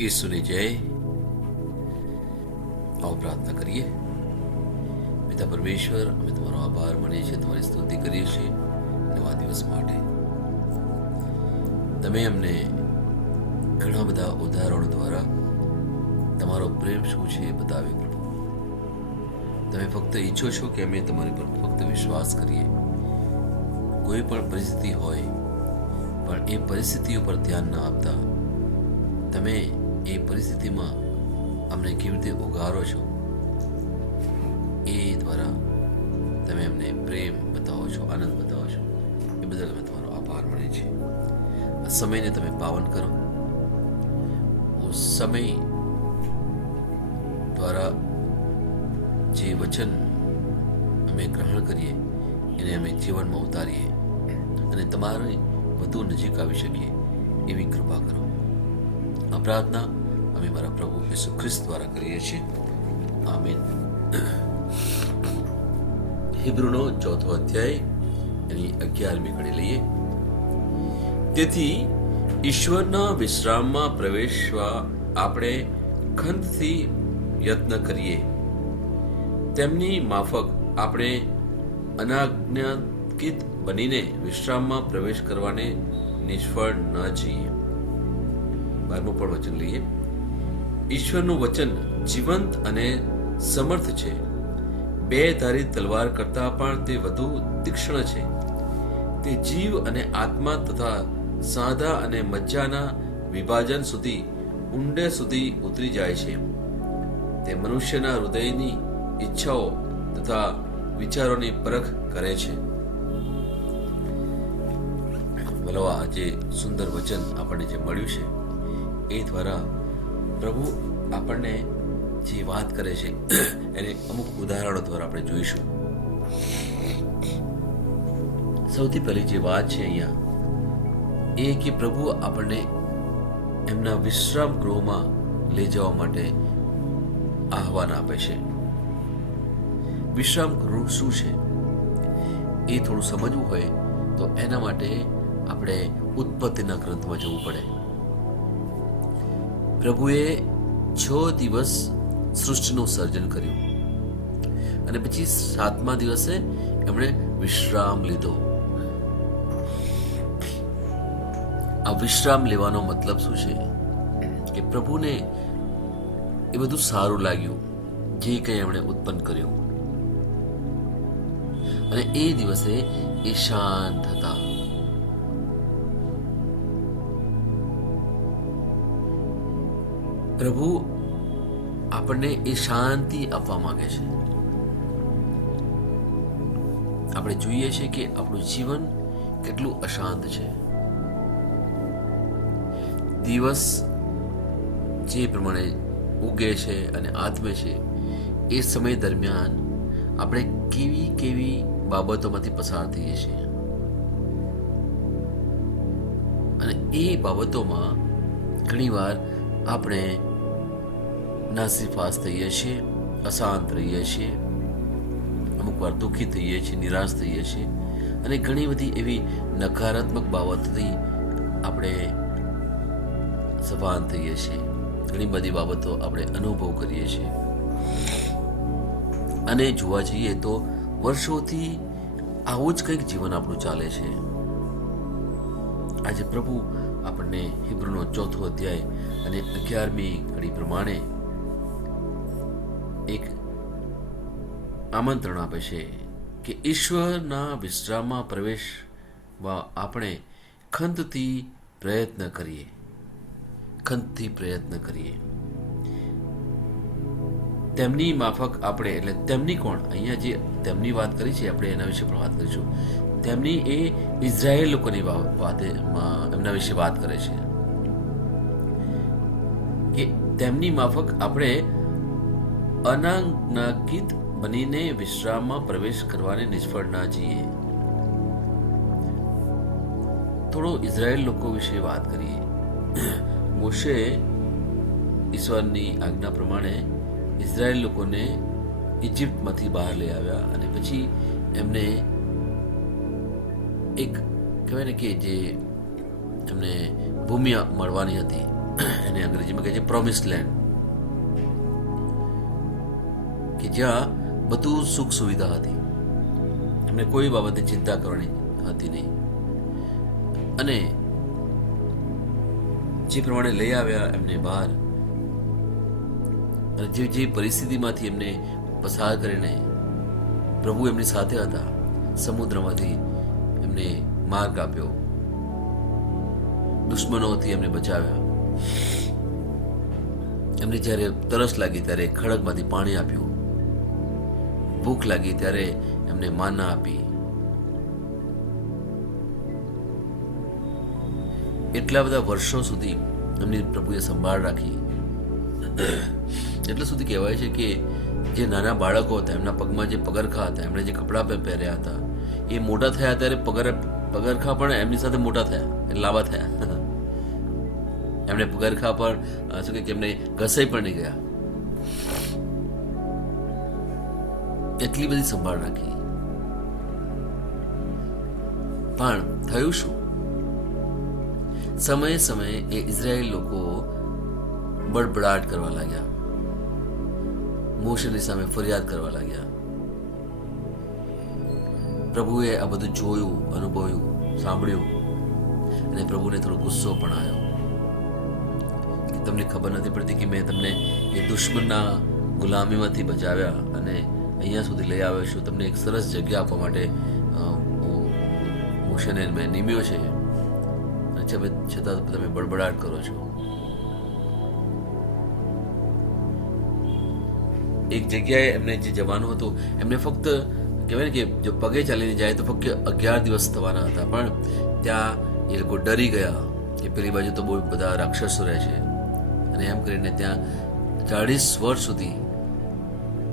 ઈસુની જય. આવો પ્રાર્થના કરીએ. પિતા પરમેશ્વર, અમે તમારો આભાર માનીએ છીએ, તમારી સ્તુતિ કરીએ છીએ નવા દિવસ માટે. તમે અમને ઘણા બધા ઉદાહરણો દ્વારા તમારો પ્રેમ શું છે એ બતાવ્યો પ્રભુ. તમે ફક્ત ઈચ્છો છો કે અમે તમારી પર ફક્ત વિશ્વાસ કરીએ. કોઈ પણ પરિસ્થિતિ હોય પણ એ પરિસ્થિતિ ઉપર ધ્યાન ના આપતા તમે એ પરિસ્થિતિમાં અમને કેવી રીતે ઉગારો છો એ દ્વારા તમે અમને પ્રેમ બતાવો છો, આનંદ બતાવો છો. એ બદલ અમે તમારો આભાર માનીએ છીએ. આ સમયને તમે પાવન કરો. સમય દ્વારા જે વચન અમે ગ્રહણ કરીએ એને અમે જીવનમાં ઉતારીએ અને તમારી વધુ નજીક આવી શકીએ એવી કૃપા કરો. આ પ્રાર્થના અમે મારા પ્રભુ ઈસુ ખ્રિસ્ત દ્વારા કરીએ છીએ. આમીન. હિબ્રુનો 4 અધ્યાય એની 11મી કડી લઈએ. તેથી ઈશ્વરના વિશ્રામમાં પ્રવેશવા આપણે ખંતથી યત્ન કરીએ. તેમની માફક આપણે અનાજ્ઞાકિત બનીને વિશ્રામમાં પ્રવેશ કરવાને નિષ્ફળ ન જઈએ. 12મું પણ વચન લઈએ. ઈશ્વરનું વચન જીવંત અને સમર્થ છે, બે ધારી તલવાર કરતાં પણ તે વધુ તીક્ષ્ણ છે. તે જીવ અને આત્મા તથા સાંધા અને મજ્જાના વિભાજન સુધી ઊંડે સુધી ઉતરી જાય છે. તે મનુષ્યના હૃદયની ઈચ્છાઓ તથા વિચારોની પરખ કરે છે. બોલો, આ જે સુંદર વચન આપણને જે મળ્યું છે એ દ્વારા પ્રભુ આપણને જે વાત કરે છે એને અમુક ઉદાહરણો દ્વારા આપણે જોઈશું. સૌથી પહેલી જે વાત છે અહીંયા એ કે પ્રભુ આપણને એમના વિશ્રામ ગૃહમાં લઈ જવા માટે આહવાન આપે છે. વિશ્રામ ગૃહ શું છે એ થોડું સમજવું હોય તો એના માટે આપણે ઉત્પત્તિના ગ્રંથમાં જવું પડે. પ્રભુએ 6 દિવસ સૃષ્ટિનું સર્જન કર્યું અને પછી 7મા દિવસે એમણે વિશ્રામ લીધો. આ વિશ્રામ લેવાનો મતલબ શું છે કે પ્રભુને એ બધું સારું લાગ્યું જે કંઈ એમણે ઉત્પન્ન કર્યું અને એ દિવસે એ શાંત હતા. પ્રભુ આપણને એ શાંતિ આપવા માંગે છે. આપણે જોઈએ છીએ કે આપણું જીવન કેટલું અશાંત છે. દિવસ જે પ્રમાણે ઉગે છે અને આથમે છે એ સમય દરમિયાન આપણે કેવી કેવી બાબતોમાંથી પસાર થઈએ છીએ અને એ બાબતોમાં ઘણીવાર આપણે નાસીપાસ થઈએ છીએ, અશાંત રહીએ છીએ, અમુક વાર દુઃખી થઈએ છીએ, નિરાશ થઈએ છીએ અને ઘણી બધી એવી નકારાત્મક બાબતોથી આપણે સભાન થઈએ છીએ. ઘણી બધી બાબતો આપણે અનુભવ કરીએ છીએ અને જોવા જઈએ તો વર્ષોથી આવું જ કંઈક જીવન આપણું ચાલે છે. આજે પ્રભુ આપણને હિબ્રુનો 4 અધ્યાય અને 11મી કડી પ્રમાણે એક આમંત્રણ આપે છે કે ઈશ્વરના વિશ્રામમાં પ્રવેશવા આપણે ખંતથી પ્રયત્ન કરીએ. તેમની માફક આપણે, એટલે તેમની કોણ, અહીંયા જે તેમની વાત કરી છે આપણે એના વિશે પણ વાત કરીશું. તેમની એ ઇઝરાયેલ લોકોની એમના વિશે વાત કરે છે કે તેમની માફક આપણે અનાજ્ઞાકિત બનીને વિશ્રામમાં પ્રવેશ કરવાને નિષ્ફળ ના જઈએ. થોડો ઇઝરાયેલ લોકો વિશે વાત કરીએ. મોશે ઈશ્વરની આજ્ઞા પ્રમાણે ઇઝરાયેલ લોકોને ઇજિપ્તમાંથી બહાર લઈ આવ્યા અને પછી એમને એક કહેવાય ને કે જે એમને ભૂમિ મળવાની હતી એને અંગ્રેજીમાં કહે છે પ્રોમિસ્ડ લેન્ડ, કે જ્યાં બધું સુખ સુવિધા હતી, એમને કોઈ બાબતે ચિંતા કરવાની હતી નહીં. અને જે પ્રમાણે લઈ આવ્યા એમને બહાર, અને જે પરિસ્થિતિમાંથી એમને પસાર કરીને પ્રભુ એમની સાથે હતા, સમુદ્રમાંથી એમને માર્ગ આપ્યો, દુશ્મનોથી એમને બચાવ્યા, એમને જ્યારે તરસ લાગી ત્યારે ખડકમાંથી પાણી આપ્યું, ભૂખ લાગી ત્યારે એમને માના આપી. એટલા બધા વર્ષો સુધી એમની પ્રભુએ સંભાળ રાખી. એટલે સુધી કહેવાય છે કે જે નાના બાળકો હતા એમના પગમાં જે પગરખા હતા, એમણે જે કપડાં પહેર્યા હતા, એ મોટા થયા ત્યારે પગરખા પણ એમની સાથે મોટા થયા, લાંબા થયા. એમણે પગરખા પર શું કે એમને ઘસાઈ પણ નહીં ગયા. એટલી બધી સંભાળ રાખી. પણ થયું શું? સમયે સમયે એ ઇઝરાયેલ લોકો બડબડાટ કરવા લાગ્યા, મોશેની સામે ફરિયાદ કરવા લાગ્યા. પ્રભુએ આ બધું જોયું, અનુભવ્યું, સાંભળ્યું, અને પ્રભુને થોડો ગુસ્સો પણ આવ્યો કે તમને ખબર નથી પડતી કે મેં તમને એ દુશ્મનના ગુલામીમાંથી બચાવ્યા અને અહીંયા સુધી લઈ આવ્યો છું. તમને એક સરસ જગ્યા આપવા માટે મોશેને મેં નિમ્યો છે, છતાં તમે બડબડાટ કરો છો. એક જગ્યાએ એમને જે જવાનું હતું, એમને ફક્ત કહેવાય ને કે જો પગે ચાલીને જાય તો ફક્ત 11 દિવસ થવાના હતા, પણ ત્યાં એ લોકો ડરી ગયા કે પેલી બાજુ તો બહુ બધા રાક્ષસો રહે છે, અને એમ કરીને ત્યાં 40 વર્ષ સુધી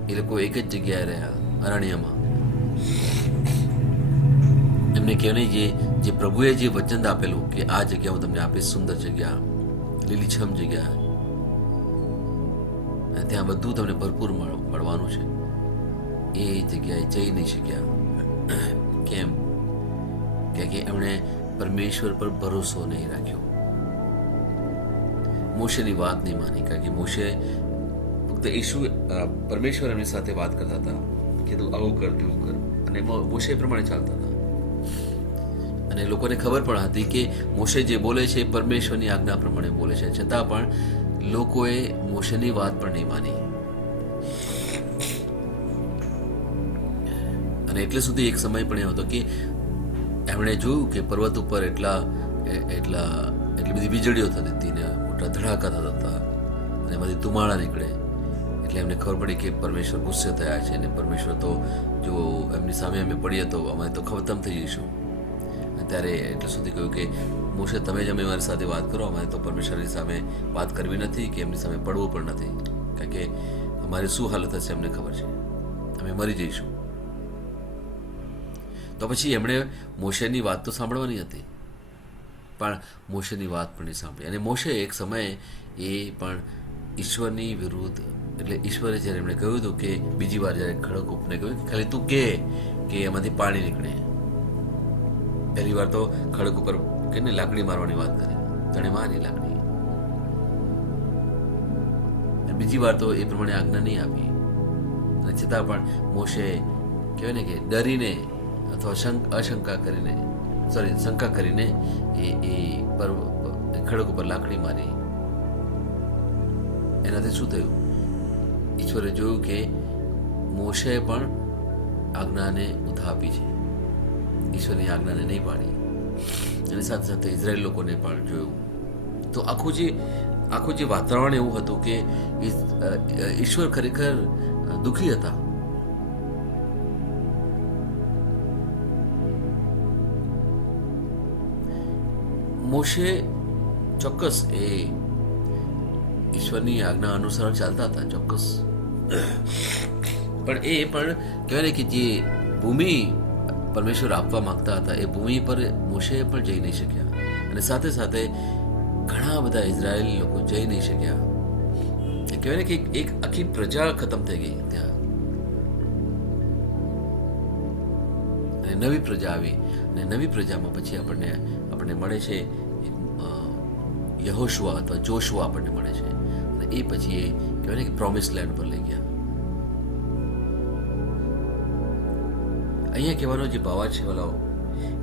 એ લોકો એક જ જગ્યાએ રહ્યા, અરણ્યમાં. એમને કહેવાય જે પ્રભુએ જે વચન આપેલું કે આ જગ્યા હું તમને આપીશ, સુંદર જગ્યા, લીલીછમ જગ્યા, ત્યાં બધું તમને ભરપૂર મળવાનું છે, એ જગ્યાએ જઈ નહીં શક્યા. કેમ? કે એમણે પરમેશ્વર પર ભરોસો નહીં રાખ્યો, મોશેની વાત નહીં માની. કારણ કે મોશે ફક્ત પરમેશ્વર એમની સાથે વાત કરતા હતા કે તું આવું કર, તેવું કર, અને મોશે એ પ્રમાણે ચાલતા હતા. અને લોકોને ખબર પણ હતી કે મોશે જે બોલે છે એ પરમેશ્વરની આજ્ઞા પ્રમાણે બોલે છે, છતાં પણ લોકોએ મોશેની વાત પણ નહીં માની. અને એટલે સુધી એક સમય પણ એવો હતો કે એમણે જોયું કે પર્વત ઉપર એટલી બધી વીજળીઓ થતી હતી ને મોટા ધડાકા થતા હતા, અને એમાંથી ધુમાડા નીકળે. એટલે એમને ખબર પડી કે પરમેશ્વર ગુસ્સે થયા છે, અને પરમેશ્વર તો જો એમની સામે અમે પડીએ તો અમે તો ખતમ થઈ જઈશું. ત્યારે એટલે સુધી કહ્યું કે મોશે, તમે જ અમારી સાથે વાત કરો, અમારે તો પરમેશ્વરની સામે વાત કરવી નથી કે એમની સામે પડવું પણ નથી, કારણ કે અમારી શું હાલત હશે એમને ખબર છે, અમે મરી જઈશું. તો પછી એમણે મોશેની વાત તો સાંભળવાની હતી, પણ મોશેની વાત પણ નહીં સાંભળી. અને મોશે એક સમયે એ પણ ઈશ્વરની વિરુદ્ધ, એટલે ઈશ્વરે જ્યારે એમણે કહ્યું હતું કે બીજી વાર જ્યારે ખડક ઉપને કહ્યું કે ખાલી તું કે એમાંથી પાણી નીકળે. પહેલી વાર તો ખડક ઉપર કે લાકડી મારવાની વાત કરી, તણે મારી લાકડી. બીજી વાર તો એ પ્રમાણે આજ્ઞા નહીં આપી, અને છતાં પણ મોશે કહેવાય ને કે ડરીને અથવા શંકા કરીને એ ખડક ઉપર લાકડી મારી. એનાથી શું થયું? ઈશ્વરે જોયું કે મોશે પણ આજ્ઞાને ઉથાપી છે, ઈશ્વરની આજ્ઞાને નહીં પાડી, અને સાથે સાથે ઇઝરાયેલ લોકોને પણ જોયું. તો આખું જે વાતાવરણ એવું હતું કે ઈશ્વર ખરેખર દુઃખી હતા. મોશે ચોક્કસ એ ઈશ્વરની આજ્ઞા અનુસાર ચાલતા હતા, ચોક્કસ. પણ એ પણ કહેવાય ને કે જે ભૂમિ પરમેશ્વર આપવા માંગતા હતા એ ભૂમિ પર મોશે પણ જઈ નહીં શક્યા, અને સાથે સાથે ઘણા બધા ઇઝરાયેલી લોકો જઈ નહીં શક્યા. એ કહેવાય ને કે એક આખી પ્રજા ખતમ થઈ ગઈ ત્યાં, અને નવી પ્રજા આવી, અને નવી પ્રજામાં પછી આપણને મળે છે યહોશુઆ અથવા જોશુઆ આપણને મળે છે, અને એ પછી એ કહેવાય ને કે પ્રોમિસ લેન્ડ પર લઈ ગયા. અહીંયા કહેવાનો જે ભાવ છે વલાઓ,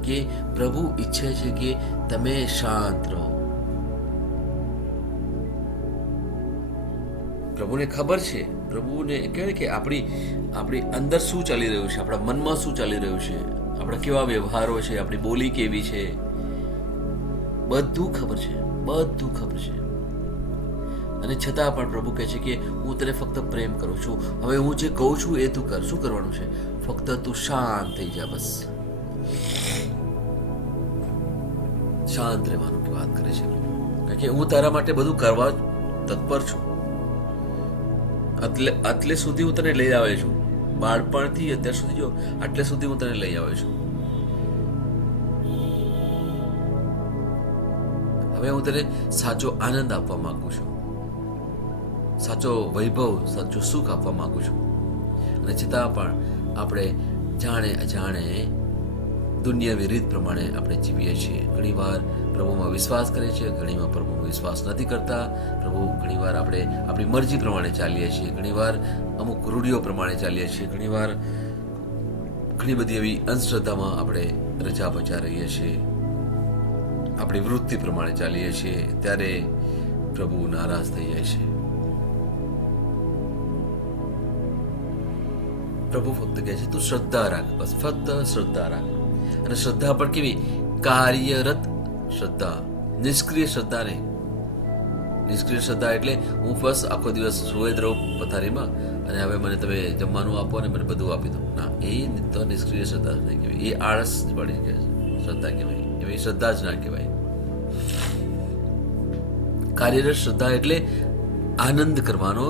કે પ્રભુ ઈચ્છે છે કે તમે શાંત રહો. પ્રભુને ખબર છે, પ્રભુને કહેવાય કે આપણી અંદર શું ચાલી રહ્યું છે, આપણા મનમાં શું ચાલી રહ્યું છે, આપણા કેવા વ્યવહારો છે, આપણી બોલી કેવી છે, બધું ખબર છે, બધું ખબર છે. અને છતાં પણ પ્રભુ કહે છે કે હું તને ફક્ત પ્રેમ કરું છું, હવે હું જે કહું છું એ તું કર. શું કરવાનું છે? ફક્ત તું શાંત થઈ જા, બસ શાંત રહેવાનું કે વાત કરે છે. કારણ કે હું તારા માટે બધું કરવા તત્પર છું. આટલે સુધી હું તને લઈ આવ્યો છું, બાળપણથી અત્યાર સુધી, જો આટલે સુધી હું તને લઈ આવ્યો છું. હવે હું તને સાચો આનંદ આપવા માંગુ છું, સાચો વૈભવ, સાચું સુખ આપવા માંગુ છું. અને છતાં પણ આપણે જાણે અજાણે દુનિયાવી રીત પ્રમાણે આપણે જીવીએ છીએ. ઘણીવાર પ્રભુમાં વિશ્વાસ કરીએ છીએ, ઘણીવાર પ્રભુમાં વિશ્વાસ નથી કરતા. ઘણીવાર આપણે આપણી મરજી પ્રમાણે ચાલીએ છીએ, ઘણીવાર અમુક રૂઢિઓ પ્રમાણે ચાલીએ છીએ, ઘણીવાર ઘણી બધી એવી અંધશ્રદ્ધામાં આપણે રજા બચા રહીએ છીએ, આપણી વૃત્તિ પ્રમાણે ચાલીએ છીએ. ત્યારે પ્રભુ નારાજ થઈ જાય છે. પ્રભુ ફક્ત કહે છે તું શ્રદ્ધા રાખ, બસ ફક્ત શ્રદ્ધા રાખ. અને શ્રદ્ધા પણ કેવી? કાર્યરત શ્રદ્ધા, નિષ્ક્રિય શ્રદ્ધા નહીં. નિષ્ક્રિય શ્રદ્ધા એટલે હું બસ આખો દિવસ સુઈ જ રહું પથારીમાં અને હવે મને તમે જમવાનું આપો અને મને બધું આપી દો. ના, એ તો નિષ્ક્રિય શ્રદ્ધા નહીં કહેવાય, એ આળસ વાળી શ્રદ્ધા કહેવાય, એવી શ્રદ્ધા જ ના કહેવાય. કાર્યરત શ્રદ્ધા એટલે આનંદ કરવાનો,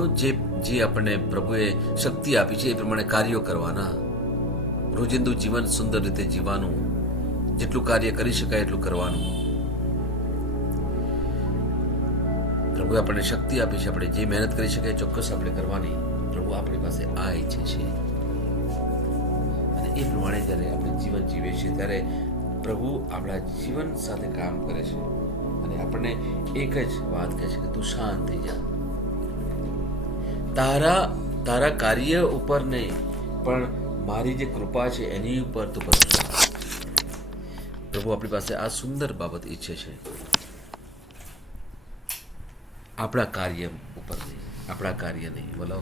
જે આપણને પ્રભુએ શક્તિ આપી છે એ પ્રમાણે કાર્યો કરવાના, રોજિંદુ જીવન સુંદર રીતે જીવવાનું, જેટલું કાર્ય કરી શકાય એટલું કરવાનું. પ્રભુએ આપણને શક્તિ આપી છે, આપણે જે મહેનત કરી શકાય ચોક્કસ આપણે કરવાની. પ્રભુ આપણી પાસે આ ઈચ્છે છે, અને એ પ્રમાણે જ્યારે આપણે જીવન જીવીએ છીએ ત્યારે પ્રભુ આપણા જીવન સાથે કામ કરે છે અને આપણને એક જ વાત કહે છે કે તું શાંત થઈ જા. તારા કાર્ય ઉપર નહીં, પણ મારી જે કૃપા છે એની ઉપર તું ભરોસો. પ્રભુ આપણી પાસે આ સુંદર બાબત ઈચ્છે છે, આપણા કાર્ય ઉપર નહીં, આપણા કાર્ય નહીં. બોલો,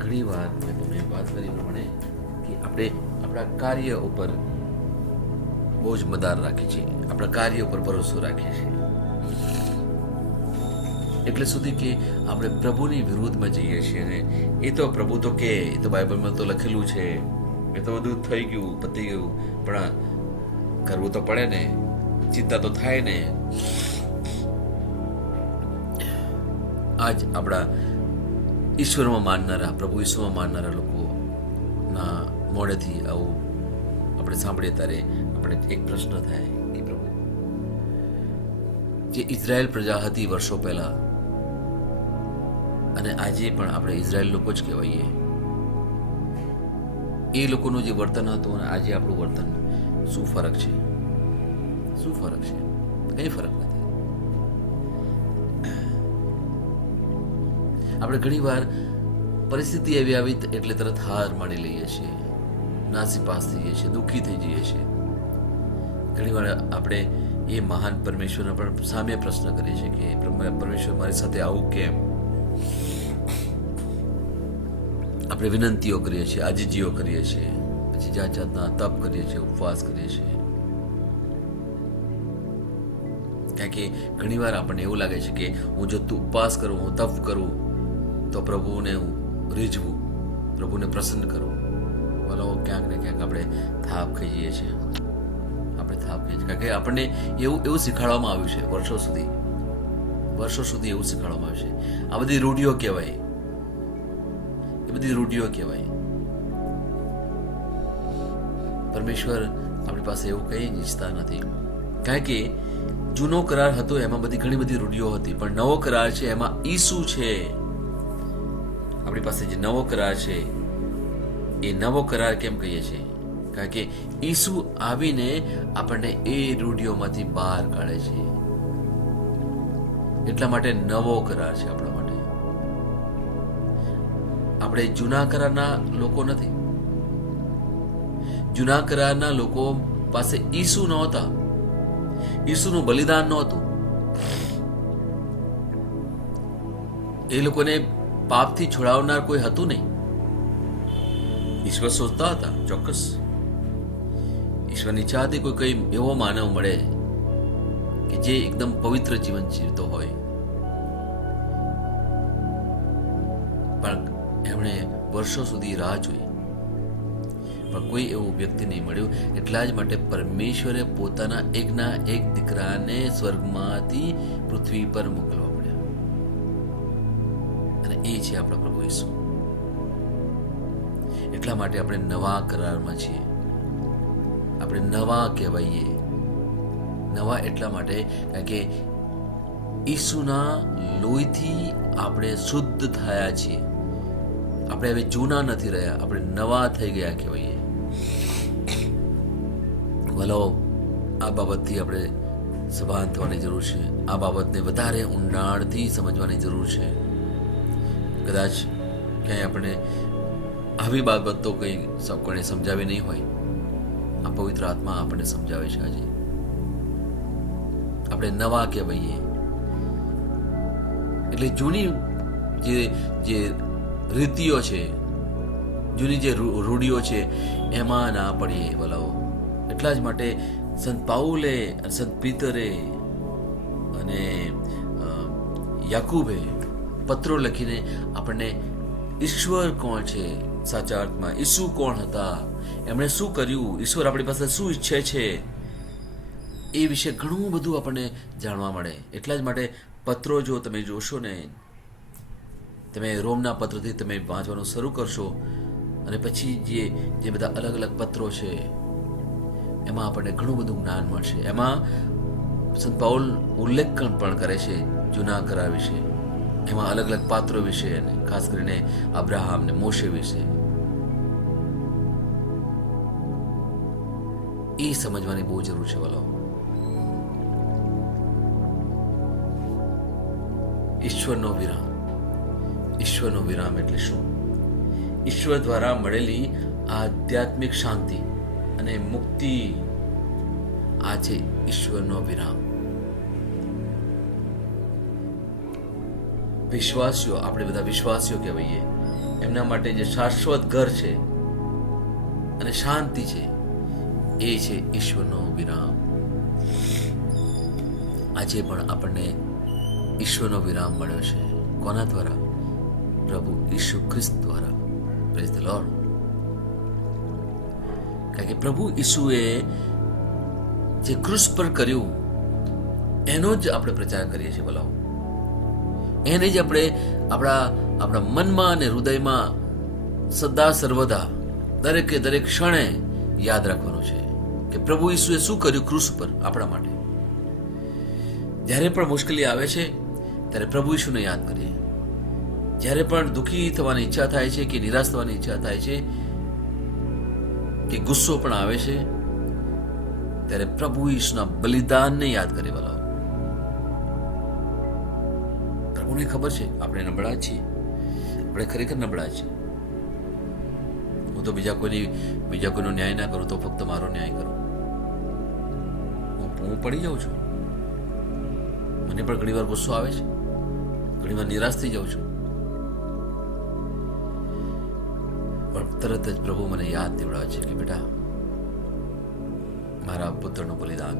ઘણી વાર મેં તમને વાત કરી પ્રમાણે કે આપણે આપણા કાર્ય ઉપર બહુ જ મદાર રાખીએ છીએ, આપણા કાર્ય ઉપર ભરોસો રાખીએ છીએ, એટલે સુધી કે આપણે પ્રભુની વિરુદ્ધમાં જઈએ છીએ. અને એ તો પ્રભુ તો કે એ તો બાઇબલમાં તો લખેલું છે, એ તો બધું થઈ ગયું, પતી ગયું, પણ કરવું તો પડે ને, ચિંતા તો થાય ને. આજ આપણા ઈશ્વરમાં માનનારા, પ્રભુ ઈશ્વરમાં માનનારા લોકોના મોઢેથી આવું આપણે સાંભળીએ ત્યારે આપણે એક પ્રશ્ન થાય કે પ્રભુ, જે ઇઝરાયલ પ્રજા હતી વર્ષો પહેલા, અને આજે પણ આપણે ઇઝરાયલ લોકો જ કહેવાઈએ, એ લોકોનું જે વર્તન હતું અને આજે આપણું વર્તન, શું ફરક છે? શું ફરક છે? કઈ ફરક નથી. આપણે ઘણી વાર પરિસ્થિતિ એવી આવી એટલે તરત હાર માની લઈએ છીએ, નાસીપાસ થઈએ છીએ, દુઃખી થઈ જઈએ છીએ. ઘણી વાર આપણે એ મહાન પરમેશ્વરના પણ સામે પ્રશ્ન કરીએ છીએ કે પરમેશ્વર મારી સાથે આવું કેમ? આપણે વિનંતીઓ કરીએ છીએ, આજીજીઓ કરીએ છીએ, પછી જાત જાતના તપ કરીએ છીએ, ઉપવાસ કરીએ છીએ. કારણ કે ઘણી વાર આપણને એવું લાગે છે કે હું જો ઉપવાસ કરું, હું તપ કરું તો પ્રભુને હું રીઝવું, પ્રભુને પ્રસન્ન કરું. બોલો, ક્યાંક ને ક્યાંક આપણે થાપ ખાઈ જઈએ છીએ, આપણે થાપ ખાઈએ છીએ. કારણ કે આપણને એવું શીખવાડવામાં આવ્યું છે વર્ષો સુધી એવું શીખવાડવામાં આવ્યું છે. આ બધી રૂઢિઓ કહેવાય, એ બધી રૂઢિઓ કહેવાય. પરમેશ્વર આપણી પાસે એવું કંઈ જ ઈચ્છતા નથી. કારણ કે જૂનો કરાર હતો એમાં ઘણી બધી રૂઢિઓ હતી, પણ નવો કરાર છે એમાં ઈસુ છે. આપણી પાસે જે નવો કરાર છે એ નવો કરાર કેમ કહીએ છીએ? કારણ કે ઈસુ આવીને આપણને એ રૂઢિઓમાંથી બહાર કાઢે છે. એટલા માટે નવો કરાર છે આપણા માટે. આપણે જૂના કરારના લોકો નથી. જૂના કરારના લોકો પાસે ઈસુ નહોતા, ઈસુનું બલિદાન નહોતું. એ લોકોને પાપથી છોડાવનાર કોઈ હતું નહીં. ઈશ્વર શોધતા હતા, ચોક્કસ. ઈશ્વરની ઈચ્છા હતી કોઈ કઈ એવો માનવ મળે કે જે એકદમ પવિત્ર જીવન જીવતો હોય, પણ એમણે વર્ષો સુધી રાહ જોઈ, પણ કોઈ એવું વ્યક્તિ નહીં મળ્યું. એટલા જ માટે પરમેશ્વરે પોતાના એકના એક દીકરાને સ્વર્ગમાંથી પૃથ્વી પર મોકલવા પડ્યા, અને એ છે આપણા પ્રભુ ઈસુ. એટલા માટે આપણે નવા કરારમાં છીએ. આપણે નવા કહેવાઈએ. નવા એટલા માટે કારણ કે ઈસુના લોહીથી આપણે શુદ્ધ થયા છીએ. આપણે હવે જૂના નથી રહ્યા, આપણે નવા થઈ ગયા કહેવાઈએ. ભલો આ બાબતથી આપણે સભાન થવાની જરૂર છે. આ બાબતને વધારે ઊંડાણથી સમજવાની જરૂર છે. કદાચ ક્યાંય આપણે આવી બાબતો કંઈ કોઈને સમજાવી નહીં હોય, આ પવિત્ર આત્મા આપણને સમજાવે છે. આજે આપણે નવા કહેવાઈએ. એટલે જૂની જે રીતિઓ છે, જૂની જે રૂઢિઓ છે, એમાં ના પડીએ બોલાવો. એટલા જ માટે સંત પાઉલે, સંત પીતરે અને યાકુબે પત્રો લખીને આપણને ઈશ્વર કોણ છે, સાચા અર્થમાં ઈસુ કોણ હતા, એમણે શું કર્યું, ઈશ્વર આપણી પાસે શું ઈચ્છે છે, એ વિશે ઘણું બધું આપણને જાણવા મળે. એટલા જ માટે પત્રો જો તમે જોશો ને, તમે રોમના પત્રથી તમે વાંચવાનું શરૂ કરશો, અને પછી જે બધા અલગ અલગ પત્રો છે એમાં આપણને ઘણું બધું જ્ઞાન મળશે. એમાં સંત પાઉલ ઉલ્લેખ પણ કરે છે જૂના કરાર વિશે, એમાં અલગ અલગ પાત્રો વિશે, અને ખાસ કરીને અબ્રાહમ ને મોશે વિશે. એ સમજવાની બહુ જરૂર છે વાલાઓ. ઈશ્વરનો વિરામ. ઈશ્વરનો વિરામ એટલે શું? ઈશ્વર દ્વારા મળેલી આધ્યાત્મિક શાંતિ અને મુક્તિ, આ છે ઈશ્વરનો વિરામ. વિશ્વાસીઓ, આપણે બધા વિશ્વાસીઓ કહેવાઈએ, એમના માટે જે શાશ્વત ઘર છે અને શાંતિ છે, એ છે ઈશ્વરનો વિરામ. આજે પણ આપણને ઈશ્વરનો વિરામ મળ્યો છે. કોના દ્વારા? પ્રભુ ઈસુ ખ્રિસ્ત દ્વારા. Praise the lord. કારણ કે પ્રભુ ઈસુએ જે ક્રુસ પર કર્યું એનો જ આપણે પ્રચાર કરીએ છીએ બોલાવો. એને જ આપણે આપણા મનમાં અને હૃદયમાં સદા સર્વદા દરેકે દરેક ક્ષણે યાદ રાખવાનું છે કે પ્રભુ ઈસુએ શું કર્યું ક્રુસ પર આપણા માટે. જ્યારે પણ મુશ્કેલી આવે છે ત્યારે પ્રભુ ઈસુને યાદ કરીએ. જ્યારે પણ દુઃખી થવાની ઈચ્છા થાય છે, કે નિરાશ થવાની ઈચ્છા થાય છે, કે ગુસ્સો પણ આવે છે, ત્યારે પ્રભુ ઈસુના બલિદાનને યાદ કરીએ વાલાઓ. પ્રભુને ખબર છે આપણે નબળા છીએ, આપણે ખરેખર નબળા છીએ. હું તો બીજા કોઈનો ન્યાય ના કરું, તો ફક્ત મારો ન્યાય કરું. હું પડી જાઉં છું. મને પણ ઘણી વાર ગુસ્સો આવે છે, ઘણી વાર નિરાશ થઈ જાઉં છું, પણ તરત જ પ્રભુ મને યાદ દેવડાવે છે કે બેટા, મારા પુત્રનું બલિદાન.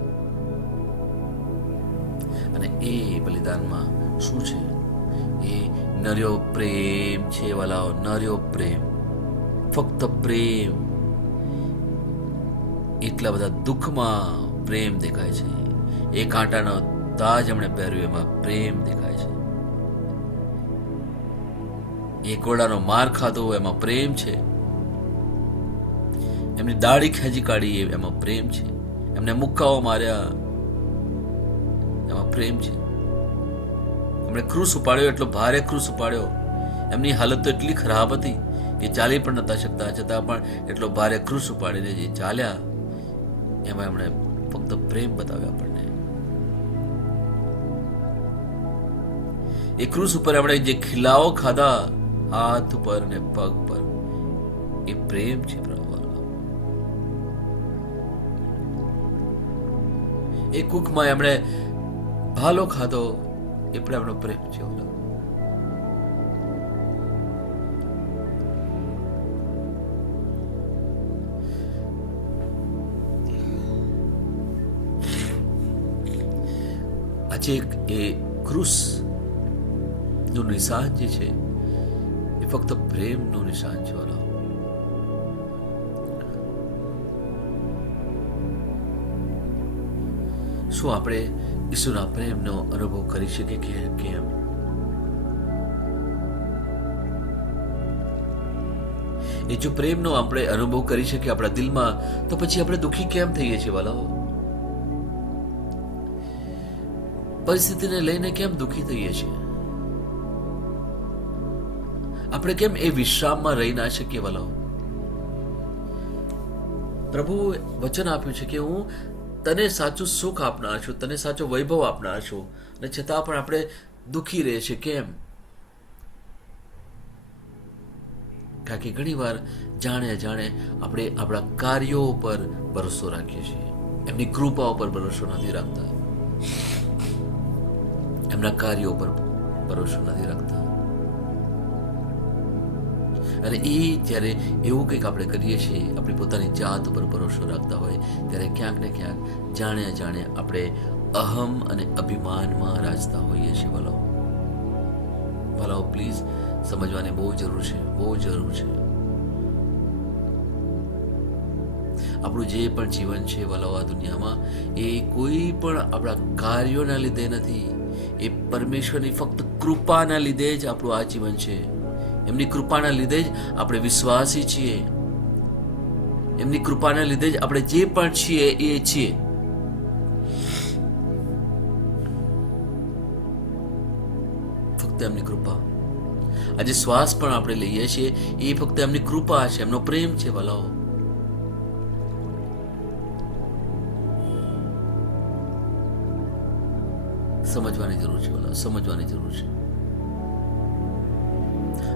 અને એ બલિદાનમાં શું છે? એ નર્યો પ્રેમ છે વાલાઓ. નર્યો પ્રેમ, ફક્ત પ્રેમ. એટલા બધા દુઃખમાં પ્રેમ દેખાય છે. એ કાંટાનો તાજ એમણે પહેર્યું, એમાં પ્રેમ દેખાય છે. એ કોરડાનો માર ખાધો, એમાં પ્રેમ છે. એમની દાઢી ખેંચી કાઢી, એમાં પ્રેમ છે. એમને મુક્કાઓ માર્યા, એમાં પ્રેમ છે. એમણે ક્રૂસ ઉપાડ્યો, એટલો ભારે ક્રૂસ ઉપાડ્યો. એમની હાલત તો એટલી ખરાબ હતી કે ચાલી પણ નતા શકતા, છતાં પણ એટલો ભારે ક્રૂસ ઉપાડીને જે ચાલ્યા, એમાં એમણે ફક્ત પ્રેમ બતાવ્યો આપણને. એ ક્રૂસ ઉપર આપણે જે ખીલાઓ ખાધા હાથ ઉપર ને પગ પર, એ પ્રેમ છે પ્રભુ. એ કુકમાં એમણે ભાલો ખાધો, એ પણ આપણો પ્રેમ છે. આજે એ ક્રૂસ નું નિશાન જે છે એ ફક્ત પ્રેમનું નિશાન છે. શું આપણે ઈસુના પ્રેમનો અનુભવ કરી શકીએ કે કેમ? એ જો પ્રેમનો આપણે અનુભવ કરી શકીએ આપણા દિલમાં, તો પછી આપણે દુઃખી કેમ થઈએ છીએ વાલાઓ? પરિસ્થિતિને લઈને કેમ દુઃખી થઈએ છીએ? આપણે કેમ એ વિશ્રામમાં રહી ના શકીએ વાલાઓ? પ્રભુ વચન આપ્યું છે કે હું તને સાચું સુખ આપનાર છું, તને સાચો વૈભવ આપનાર છું, અને છતાં પણ આપણે દુઃખી રહે છે. કેમ? કારણ કે ઘણી વાર જાણે અજાણે આપણે આપણા કાર્યો પર ભરોસો રાખીએ છીએ, એમની કૃપા ઉપર ભરોસો નથી રાખતા, એમના કાર્યો પર ભરોસો નથી રાખતા. અને એ જ્યારે એવું કંઈક આપણે કરીએ છીએ, આપણી પોતાની જાત ઉપર ભરોસો રાખતા હોય, ત્યારે ક્યાંક ને ક્યાંક જાણે અજાણે આપણે અહમ અને અભિમાનમાં રાજતા હોઈએ છીએ. વાલાઓ પ્લીઝ સમજવાની બહુ જરૂર છે, બહુ જરૂર છે. આપણું જે પણ જીવન છે વાલાઓ આ દુનિયામાં, એ કોઈ પણ આપણા કાર્યોના લીધે નથી, એ પરમેશ્વરની ફક્ત કૃપાના લીધે જ આપણું આ જીવન છે. એમની કૃપાના લીધે જ આપણે વિશ્વાસી છીએ, એમની કૃપાના લીધે જ આપણે જે પણ છીએ એ છીએ. ફક્ત એમની કૃપા. આજે શ્વાસ પણ આપણે લઈએ છીએ એ ફક્ત એમની કૃપા છે, એમનો પ્રેમ છે. વાલાઓ સમજવાની જરૂર છે, વાલાઓ સમજવાની જરૂર છે.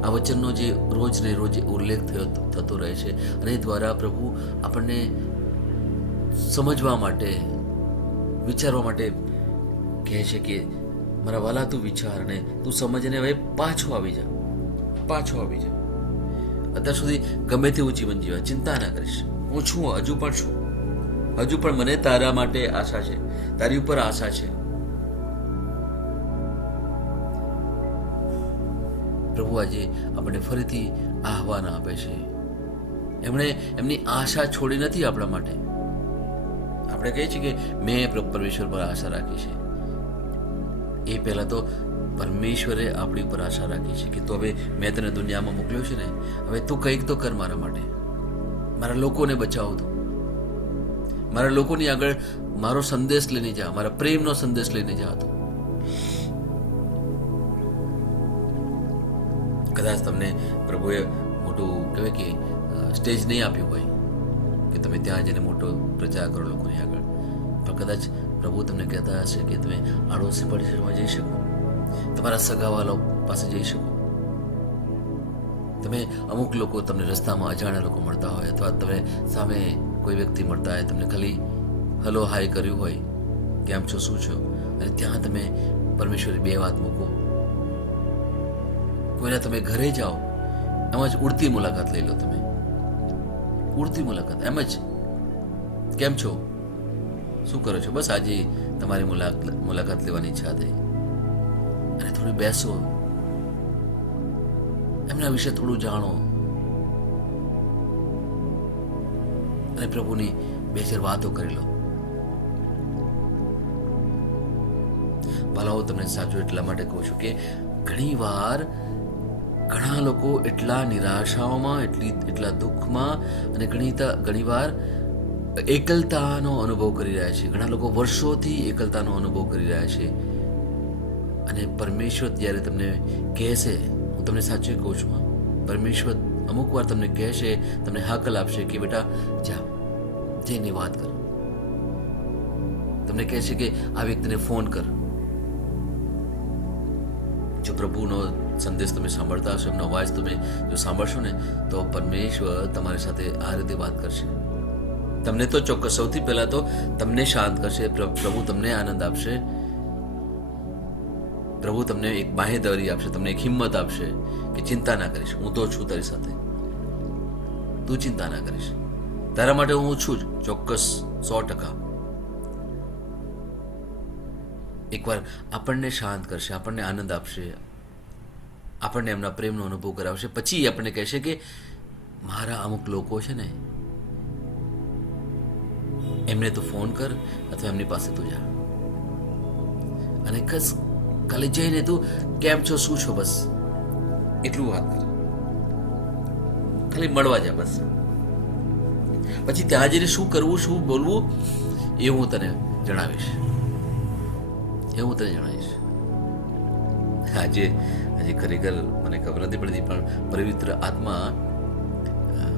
આ વચનનો જે રોજ ને રોજ ઉલ્લેખ થતો રહે છે, અને એ દ્વારા પ્રભુ આપણને સમજવા માટે, વિચારવા માટે કહે છે કે મારા વાલા તું વિચાર અને તું સમજને હવે પાછો આવી જા. અત્યાર સુધી ગમે તેવું જીવન જીવા, ચિંતા ના કરીશ. હું છું, હજુ પણ છું, હજુ પણ મને તારા માટે આશા છે, તારી ઉપર આશા છે. પ્રભુ આજે આપણને ફરીથી આહવાન આપે છે. એમણે એમની આશા છોડી નથી આપણા માટે. આપણે કહીએ છીએ કે મેં પરમેશ્વર પર આશા રાખી છે. એ પહેલા તો પરમેશ્વરે આપણી ઉપર આશા રાખી છે કે તો હવે મેં તને દુનિયામાં મોકલ્યો છે ને, હવે તું કંઈક તો કર મારા માટે, મારા લોકોને બચાવ તું, મારા લોકોની આગળ મારો સંદેશ લઈને જા, મારા પ્રેમનો સંદેશ લઈને જા તું. કદાચ તમને પ્રભુએ મોટું કહેવાય કે સ્ટેજ નહીં આપ્યું હોય કે તમે ત્યાં જઈને મોટો પ્રચાર કરો લોકોની આગળ, પણ કદાચ પ્રભુ તમને કહેતા હશે કે તમે આડોશી પરિસરમાં જઈ શકો, તમારા સગાવાલાઓ પાસે જઈ શકો. તમે અમુક લોકો તમને રસ્તામાં અજાણ્યા લોકો મળતા હોય, અથવા તમે સામે કોઈ વ્યક્તિ મળતા હોય, તમને ખાલી હલો હાય કર્યું હોય, કેમ છો, શું છો, અને ત્યાં તમે પરમેશ્વરી બે વાત મૂકો. કોઈના તમે ઘરે જાઓ, એમ જ ઉડતી મુલાકાત લઈ લો. તમે ઉડતી મુલાકાત એમ જ, કેમ છો, શું કરો છો, બસ આજે તમારી મુલાકાત લેવાની ઈચ્છા થઈ, અને થોડી બેસો, એમના વિશે થોડું જાણો, અને પ્રભુની બે ચાર વાતો કરી લો. ભલાઓ તમને સાચું એટલા માટે કહું છું કે ઘણી વાર ઘણા લોકો એટલા નિરાશાઓમાં, એટલા દુઃખમાં, અને ઘણી વાર એકલતાનો અનુભવ કરી રહ્યા છે. ઘણા લોકો વર્ષોથી એકલતાનો અનુભવ કરી રહ્યા છે, અને પરમેશ્વર જ્યારે તમને કહેશે, હું તમને સાચું કહું છું, પરમેશ્વર અમુક વાર તમને કહેશે, તમને હાકલ આપશે કે બેટા જા, જઈને વાત કર. તમને કહેશે કે આ વ્યક્તિને ફોન કર. જો પ્રભુનો સંદેશ તમે સાંભળતા હશો, એમનો અવાજ તમે જો સાંભળશો ને, તો પરમેશ્વર તમારી સાથે આ રીતે વાત કરશે. તમને તો ચોક્કસ સૌથી પહેલા તો તમને શાંત કરશે, પ્રભુ તમને આનંદ આપશે, પ્રભુ તમને એક બાહેધરી આપશે, તમને એક હિંમત આપશે કે ચિંતા ના કરીશ, હું તો છું તારી સાથે, તું ચિંતા ના કરીશ, તારા માટે હું છું જ, ચોક્કસ 100%. એકવાર આપણને શાંત કરશે, આપણને આનંદ આપશે, આપણને એમના પ્રેમનો અનુભવ કરાવશે. પછી આપણને કહેશે કે મારા અમુક લોકો છે ને, એમને તું ફોન કર અથવા એમની પાસે તું જા અને કાલે જઈને તું કેમ છો, શું છો, બસ એટલું વાત કર, ખાલી મળવા જા બસ. પછી ત્યાં જઈને શું કરવું, શું બોલવું, એ હું તને જણાવીશ. આજે ખરેખર મને ખબર નથી પડતી, પણ પવિત્ર આત્મા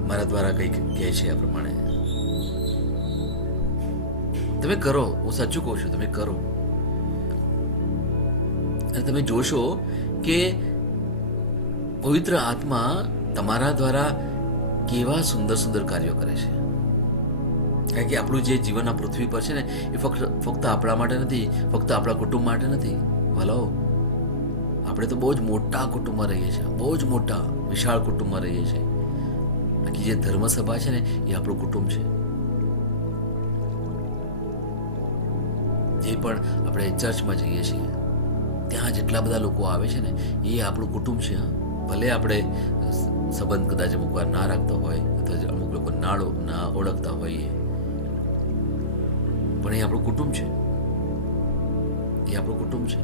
મારા દ્વારા કંઈક કહે છે આ પ્રમાણે. તમે કરો, હું સાચું કહું છું, તમે કરો અને તમે જોશો કે પવિત્ર આત્મા તમારા દ્વારા કેવા સુંદર સુંદર કાર્યો કરે છે. કારણ કે આપણું જે જીવન આ પૃથ્વી પર છે ને, એ ફક્ત આપણા માટે નથી, ફક્ત આપણા કુટુંબ માટે નથી. વાલાઓ, આપણે તો બહુ જ મોટા કુટુંબમાં રહીએ છીએ, બહુ જ મોટા વિશાળ કુટુંબમાં રહીએ છીએ. બાકી જે ધર્મસભા છે ને, એ આપણું કુટુંબ છે. જે પણ આપણે ચર્ચમાં જઈએ છીએ, ત્યાં જેટલા બધા લોકો આવે છે ને, એ આપણું કુટુંબ છે. ભલે આપણે સંબંધ કદાચ અમુક વાર ના રાખતા હોય અથવા અમુક લોકો ના ઓળખતા હોઈએ, પણ એ આપણું કુટુંબ છે, એ આપણું કુટુંબ છે.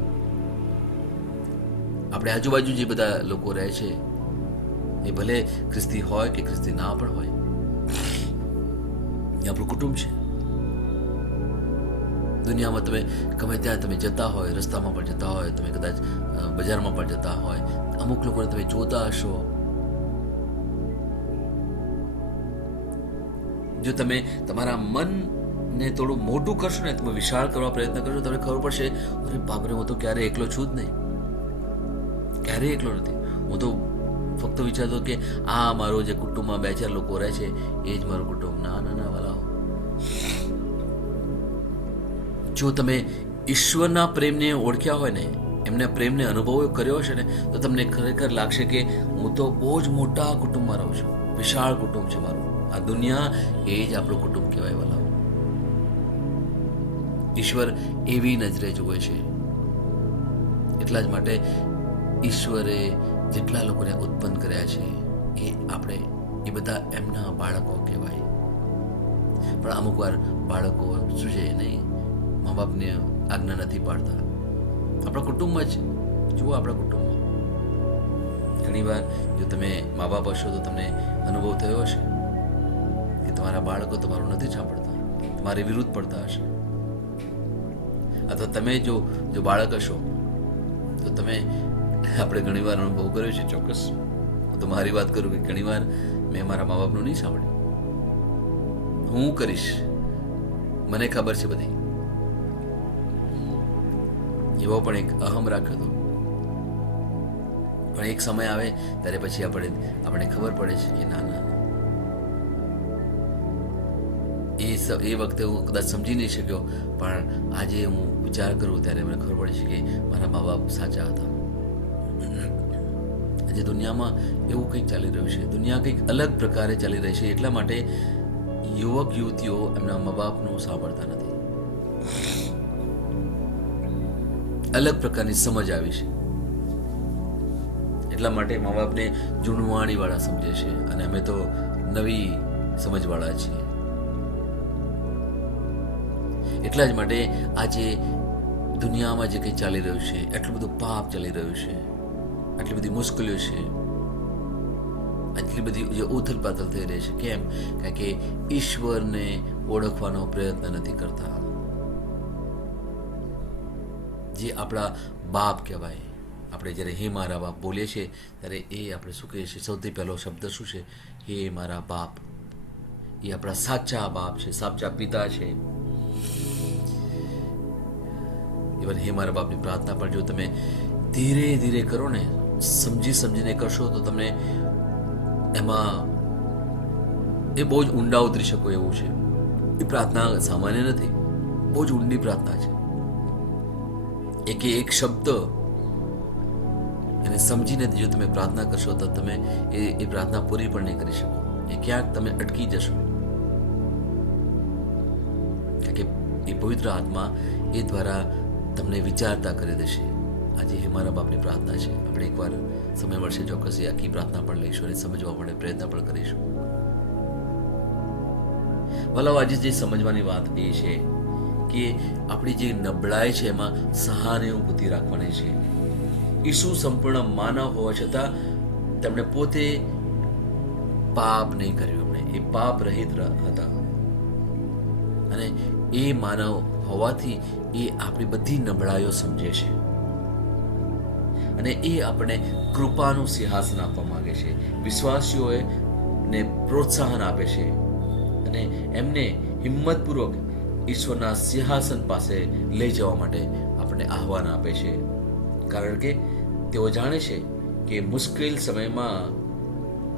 આપણે આજુબાજુ જે બધા લોકો રહે છે, એ ભલે ખ્રિસ્તી હોય કે ખ્રિસ્તી ના પણ હોય, એ આપણું કુટુંબ છે. દુનિયામાં તમે ગમે ત્યાં તમે જતા હોય, રસ્તામાં પણ જતા હોય, તમે કદાચ બજારમાં પણ જતા હોય, અમુક લોકોને તમે જોતા હશો. જો તમે તમારા મનને થોડું મોટું કરશો ને, તમે વિશાળ કરવા પ્રયત્ન કરશો, તમને ખબર પડશે, અરે બાપરે, હું તો ક્યારે એકલો છું જ નહીં, ક્યારેય એકલો નથી. હું તો ફક્ત વિચારતો કે આ મારો જે કુટુંબમાં 2-4 લોકો રહે છે, એ જ મારું કુટુંબ. ના ના ના વાલાઓ, જો તમે ઈશ્વરના પ્રેમને ઓળખ્યા હોય ને, એમના પ્રેમને અનુભવ કર્યો હશે ને, તો તમને ખરેખર લાગશે કે હું તો બહુ જ મોટા કુટુંબમાં રહું છું, વિશાળ કુટુંબ છે મારું. આ દુનિયા એ જ આપણું કુટુંબ કહેવાય વાલાઓ. ઈશ્વર એવી નજરે જુએ છે. એટલા જ માટે ઈશ્વરે જેટલા લોકોને ઉત્પન્ન કર્યા છે, એ બધા એમના બાળકો કહેવાય. પણ અમુક વાર બાળકો શું છે, નહીં, મા બાપને આજ્ઞા નથી પાડતા. આપણા કુટુંબમાં જ જુઓ, આપણા કુટુંબમાં ઘણી વાર જો તમે મા બાપ હશો તો તમને અનુભવ થયો હશે કે તમારા બાળકો તમારું નથી સાંભળતા, તમારી વિરુદ્ધ પડતા હશે. અથવા તમે જો બાળક હશો તો તમે, આપણે ઘણી વાર અનુભવ કર્યો છે, ચોક્કસ હું તો મારી વાત કરું કે ઘણી વાર મેં મારા મા બાપનું નહીં સાંભળ્યું. હું કરીશ, મને ખબર છે બધી, એવો પણ એક અહમ રાખ્યો હતો. પણ એક સમય આવે ત્યારે પછી આપણે ખબર પડે છે કે ના ના, એ વખતે હું કદાચ સમજી નહીં શક્યો, પણ આજે હું વિચાર કરું ત્યારે મને ખબર પડે છે કે મારા મા બાપ સાચા હતા. આજે દુનિયામાં એવું કંઈક ચાલી રહ્યું છે, દુનિયા કંઈક અલગ પ્રકારે ચાલી રહી છે. એટલા માટે યુવક યુવતીઓ એમના મા બાપનું સાંભળતા નથી. અલગ પ્રકારની સમજ આવી છે. એટલા માટે મા બાપને જૂનવાણી વાળા સમજે છે અને અમે તો નવી સમજ વાળા છીએ. એટલા જ માટે આજે દુનિયામાં જે કંઈ ચાલી રહ્યું છે, એટલું બધું પાપ ચાલી રહ્યું છે, આટલી બધી મુશ્કેલીઓ છે, આટલી બધી જે ઉથલ પાથલ થઈ રહી છે, કેમ? કારણ કે ઈશ્વરને ઓળખવાનો પ્રયત્ન નથી કરતા. જે આપણા બાપ કહેવાય, આપણે જ્યારે હે મારા બાપ બોલીએ છીએ ત્યારે એ આપણે શું કહીએ છીએ? સૌથી પહેલો શબ્દ શું છે? હે મારા બાપ. એ આપણા સાચા બાપ છે, સાચા પિતા છે. ઇવન હે મારા બાપની પ્રાર્થના પણ જો તમે ધીરે ધીરે કરો ને, સમજી સમજીને કરશો તો તમને એમાં એ બહુ જ ઊંડા ઉતરી શકો એવું છે. એ પ્રાર્થના સામાન્ય નથી, બહુ જ ઊંડી પ્રાર્થના છે. એક શબ્દ એને સમજીને જો તમે પ્રાર્થના કરશો તો તમે એ પ્રાર્થના પૂરી પણ નહીં કરી શકો. એ ક્યાંક તમે અટકી જશો, કારણ કે એ પવિત્ર આત્મા એ દ્વારા તમને વિચારતા કરી દેશે. આજે હે મારા બાપની પ્રાર્થના છે. આપણે એકવાર સમય મળશે ચોક્કસ એ આખી પ્રાર્થના પણ લઈશું અને સમજવા માટે પ્રયત્ન પણ કરીશું. વાલાઓ, આજે જે સમજવાની વાત એ છે કે આપણી જે નબળાઈ છે એમાં સહાનુભૂતિ રાખવાની છે. ઈસુ સંપૂર્ણ માનવ હોવા છતાં તેમણે પોતે પાપ નહીં કર્યું. એમણે એ પાપ રહિત હતા અને એ માનવ હોવાથી એ આપણી બધી નબળાઈઓ સમજે છે અને એ આપણને કૃપાનું સિંહાસન આપવા માંગે છે. વિશ્વાસીઓને પ્રોત્સાહન આપે છે અને એમને હિંમતપૂર્વક ઈશ્વરના સિંહાસન પાસે લઈ જવા માટે આપણને આહવાન આપે છે, કારણ કે તેઓ જાણે છે કે મુશ્કેલ સમયમાં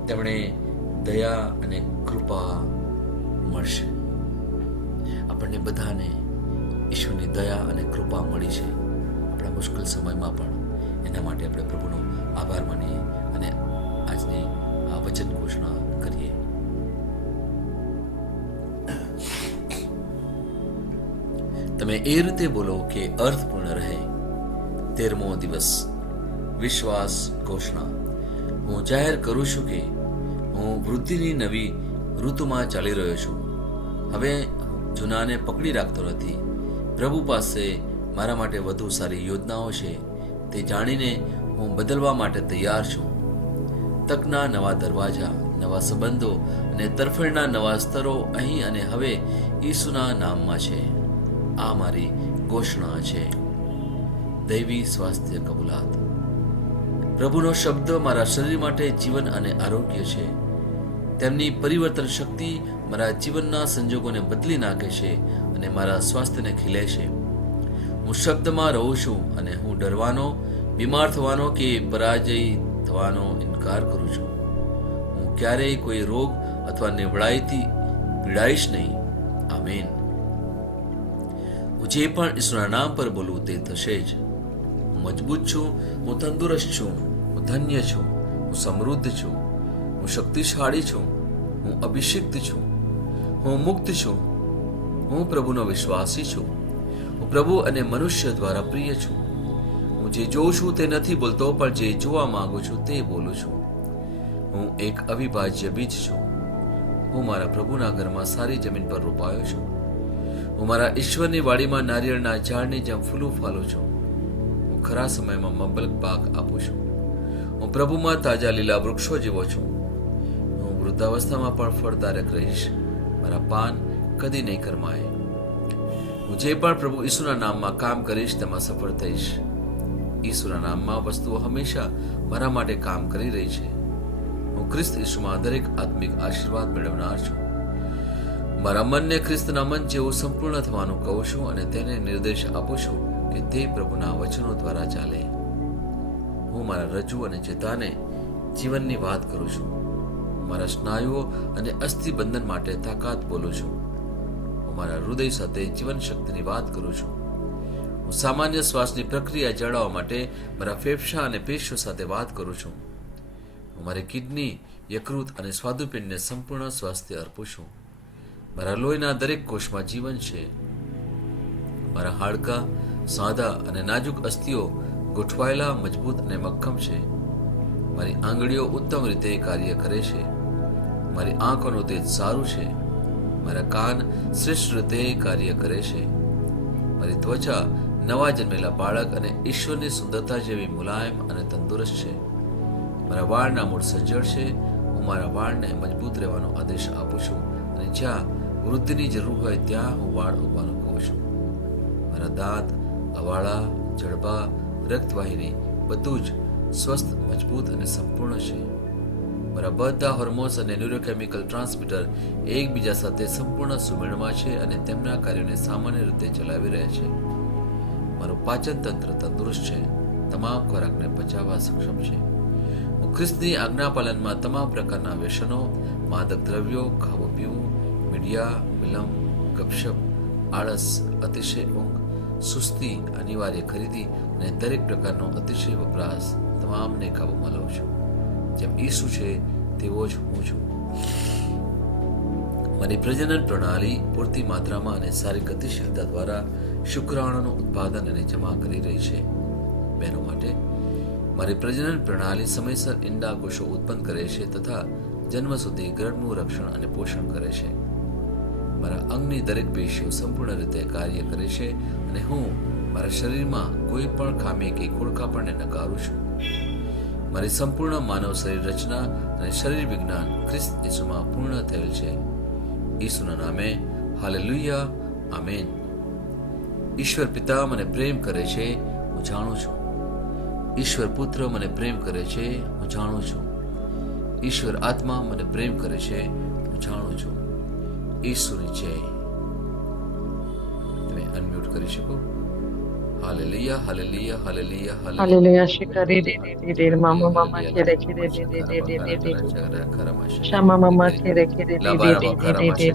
તેમણે દયા અને કૃપા મળશે. આપણને બધાને ઈશ્વરની દયા અને કૃપા મળી છે આપણા મુશ્કેલ સમયમાં પણ. એના માટે આપણે પ્રભુનો આભાર માનીએ અને આજની આ વચન ઘોષણા કરીએ. તમે એ રીતે બોલો કે અર્થપૂર્ણ રહે. 13મો દિવસ, વિશ્વાસ ઘોષણા. હું જાહેર કરું છું કે હું વૃદ્ધિની નવી ઋતુમાં ચાલી રહ્યો છું. હવે જૂનાને પકડી રાખતો નથી. પ્રભુ પાસે મારા માટે વધુ સારી યોજનાઓ છે તે જાણીને હું બદલવા માટે તૈયાર છું. તકના નવા દરવાજા, નવા સંબંધો અને તરફેણના નવા સ્તરો અહીં અને હવે ઈસુના નામમાં છે. આ મારી ઘોષણા છે. દૈવી સ્વાસ્થ્ય કબૂલાત. પ્રભુનો શબ્દ મારા શરીર માટે જીવન અને આરોગ્ય છે. તેમની પરિવર્તન શક્તિ મારા જીવનના સંજોગોને બદલી નાખે છે અને મારા સ્વાસ્થ્યને ખીલે છે. હું શબ્દમાં રહું છું અને હું ડરવાનો, બીમાર થવાનો કે પરાજય થવાનો ઇનકાર કરું છું. હું ક્યારેય કોઈ રોગ અથવા નબળાઈથી પીડાઈશ નહીં. આમીન. હું જે પણ ઈશ્વરના નામ પર બોલું તે થશે જ. હું મજબૂત છું, હું તંદુરસ્ત છું, હું ધન્ય છું, હું સમૃદ્ધ છું, હું શક્તિશાળી છું, હું અભિષિક્ત છું, હું મુક્ત છું, હું પ્રભુનો વિશ્વાસી છું, હું પ્રભુ અને મનુષ્ય દ્વારા પ્રિય છું. હું જે જોઉં છું તે નથી બોલતો, પણ જે જોવા માંગુ છું તે બોલું છું. હું એક અવિભાજ્ય બીજ છું. હું મારા પ્રભુના ઘરમાં સારી જમીન પર રોપાયો છું. હું મારા ઈશ્વરની વાડીમાં નારિયેળના ઝાડની જેમ ફૂલું ફાલું છું. હું ખરા સમયમાં મબલક પાક આપું છું. હું પ્રભુમાં તાજા લીલા વૃક્ષો જેવો છું. હું વૃદ્ધાવસ્થામાં પણ ફળદાયક રહીશ. મારા પાન કદી નહીં કરમાય. હું જે પણ પ્રભુ ઈસુના નામમાં કામ કરીશ તેમાં સફળ થઈશ. ઈસુના નામમાં વસ્તુઓ હંમેશા મારા માટે કામ કરી રહી છે. હું ખ્રિસ્ત ઈસુમાં દરેક આત્મિક આશીર્વાદ મેળવનાર છું. મારા મનને ખ્રિસ્તના મન જેવું સંપૂર્ણ થવાનું કહું છું અને તેને નિર્દેશ આપું છું કે તે પ્રભુના વચનો દ્વારા ચાલે. હું મારા રજ્જુ અને ચેતાને જીવનની વાત કરું છું. મારા સ્નાયુઓ અને અસ્થિ બંધન માટે તાકાત બોલું છું. હું મારા હૃદય સાથે જીવન શક્તિની વાત કરું છું. હું સામાન્ય શ્વાસની પ્રક્રિયા જાળવવા માટે મારા ફેફસા અને પેશીઓ સાથે વાત કરું છું. હું મારી કિડની, યકૃત અને સ્વાદુપિંડને સંપૂર્ણ સ્વાસ્થ્ય અર્પું છું. મારા લોહીના દરેક કોષમાં જીવન છે. મારા હાડકાં સાદા અને નાજુક અસ્થિઓ ગોઠવાયેલા, મજબૂત અને મક્કમ છે. મારી આંગળીઓ ઉત્તમ રીતે કાર્ય કરે છે. મારી આંખોનું તેજ સારું છે. મારા કાન શ્રેષ્ઠ રીતે કાર્ય કરે છે. મારી ત્વચા નવા જન્મેલા બાળક અને ઈશ્વરની સુંદરતા જેવી મુલાયમ અને તંદુરસ્ત છે. મારા વાળના મૂળ સજ્જડ છે. હું મારા વાળને મજબૂત રહેવાનો આદેશ આપું છું અને જ્યાં વૃદ્ધિની જરૂર હોય ત્યાં હું વાળ ઉગવાનું કહું છું. મારા દાંત, અવાળા, જડબા, રક્તવાહિની બધું જ સ્વસ્થ, મજબૂત અને સંપૂર્ણ છે. મારા બધા હોર્મોન્સ અને ન્યુરોકેમિકલ ટ્રાન્સમીટર એકબીજા સાથે સંપૂર્ણ સુમેળમાં છે અને તેમના કાર્યોને સામાન્ય રીતે ચલાવી રહ્યા છે. મારું પાચન તંત્ર તંદુરસ્ત છે. તમામ ખોરાકને પચાવવા સક્ષમ છે. હું ખ્રિસ્તની આજ્ઞા પાલનમાં તમામ પ્રકારના વ્યસનો, માદક દ્રવ્યો, ખાવું પીવું, મીડિયા, વિલંબ, ગપશપ, આળસ, અતિશય ઊંઘ, સુસ્તી, અનિવાર્ય ખરીદી અને દરેક પ્રકારનો અતિશય વપરાશ તમામને કાબૂમાં લઉં છું. જેમ ઈસુ છે તેવો જ હું છું. મારી પ્રજનન પ્રણાલી પૂરતી માત્રામાં અને સારી ગતિશીલતા દ્વારા શુક્રાણુનું ઉત્પાદન અને જમા કરી રહી છે. બહેનો માટે મારી પ્રજનન પ્રણાલી સમયસર ઈંડા કોષો ઉત્પન્ન કરે છે તથા જન્મ સુધી ગર્ભનું રક્ષણ અને પોષણ કરે છે. મારા અંગની દરેક પેશીઓ સંપૂર્ણ રીતે કાર્ય કરે છે અને હું મારા શરીરમાં કોઈ પણ ખામી કે ખોડખાપણને નકારું છું. મારી સંપૂર્ણ માનવ શરીર રચના અને શરીર વિજ્ઞાન ખ્રિસ્ત ઈસુમાં પૂર્ણ થયેલ છે. ઈસુના નામે હાલેલુયા, આમેન. ઈશ્વર પિતા મને પ્રેમ કરે છે, હું જાણું છું. ઈશ્વર પુત્ર મને પ્રેમ કરે છે, હું જાણું છું. ઈશ્વર આત્મા મને પ્રેમ કરે છે, હું જાણું છું. ઈસુની જય. તમે અનમ્યુટ કરી શકો. Hallelujah, hallelujah, hallelujah, Hallelujah, shikari de de de de mama mama kere kere de de de de de de shama mama kere kere de de de de de de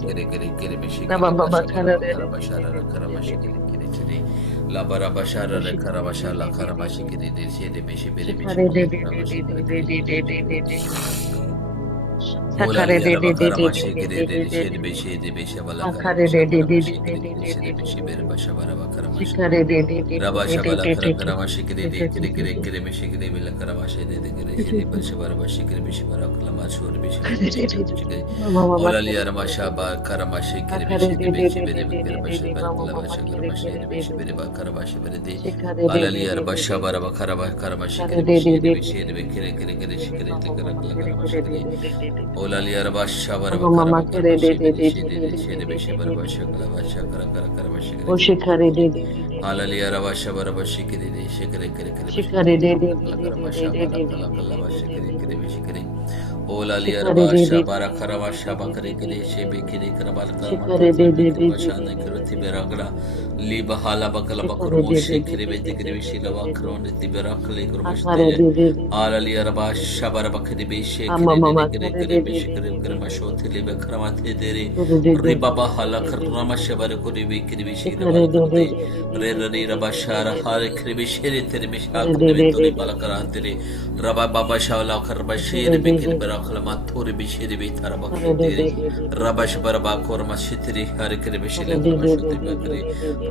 na baba baba kara de de de La barabashara le karavasha la karamashi kiri de shede beshi bere beshi shikari de de de de de de de de de de sakare de de de de karamashi de kiri de de de shede beshi de beshi wala sakare de de de de karamashi de kiri de de shede beshi bere basha bara karamashi shikari de de de Rabasha de bala de de karamashi kiri de kiri kiri kiri beshi kiri bela karamashi de kiri shede beshi bara bashi kiri beshi bara kalamashi ore beshi kiri Ola liya ramasha ba karamashi kiri beshi de beshi bere kiri beshi bara kalamashi karamashi de beshi bere ba karamashi bere de Ala liya rabasha bara ba karamashi kiri beshi de beshi de kiri kiri kiri shikiri de karamashi kiri Ola liya rabasha bara ba karamashi de beshi de beshi bara bashi kalamashi karamashi kiri shikari de de Hallelujah, Rabasha Barabashi Kiri, Shikari Kiri shikari de de Karamasha de Balakalabashi Kiri Shikari, Ola Lia shikari de Rabasha de Barakarabasha Bakari Kiri, Shebi Kiri shikari de de Karabashana Kiruti Beragla, Liba Hala Bakala Bakurmoshi Kiri Kiri Shila Bakron, Tiberakali Kurmashte, Ala Lia Rabasha Barabakari Bishi Kiri Bishikari Karamasho, Liba Karamati Diri, Ribaba Hala Karamasha Barakuri Kiri Shikari. Rerani Rabashara Hari Kribishiri Teribishak Tori Balakarantiri Rabba Baba Shala Karbashiri Bikin Barakala Maturi Bishiri Bitarabakiri Rabash Baraba Kormashitri Hari Kribishili Kurmashutri Bakri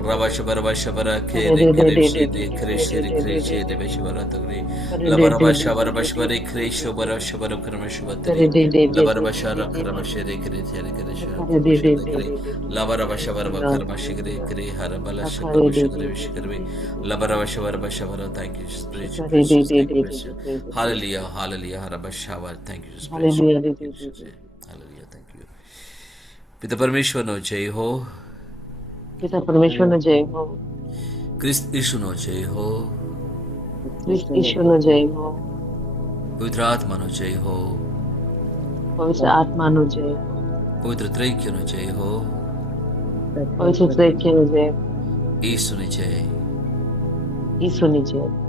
Rabash Baraba Shabara Kiri Krishiri Krishi de Bishabaratagri Labarabasha Barabashvari Krisho Barashabara Kurmashavatri Labarabashara Karamashiri Krishiri Krishi Labarabasha Baraba Karmashigri Kri Harabala Thank you, Spirit. Hallelujah, hallelujah, Harabashava. Thank you, Spirit. Hallelujah, thank you. પિતા પરમેશ્વરનો જય હો. પિતા પરમેશ્વરનો જય હો. ખ્રિસ્ત ઈશુનો જય હો. ખ્રિસ્ત ઈશુનો જય હો. પવિત્ર આત્માનો જય હો. પવિત્ર આત્માનો જય હો. પવિત્ર ત્રૈક્યનો જય હો. પવિત્ર ત્રૈક્યનો જય હો. ઈશુની જય. ઈશુની જય.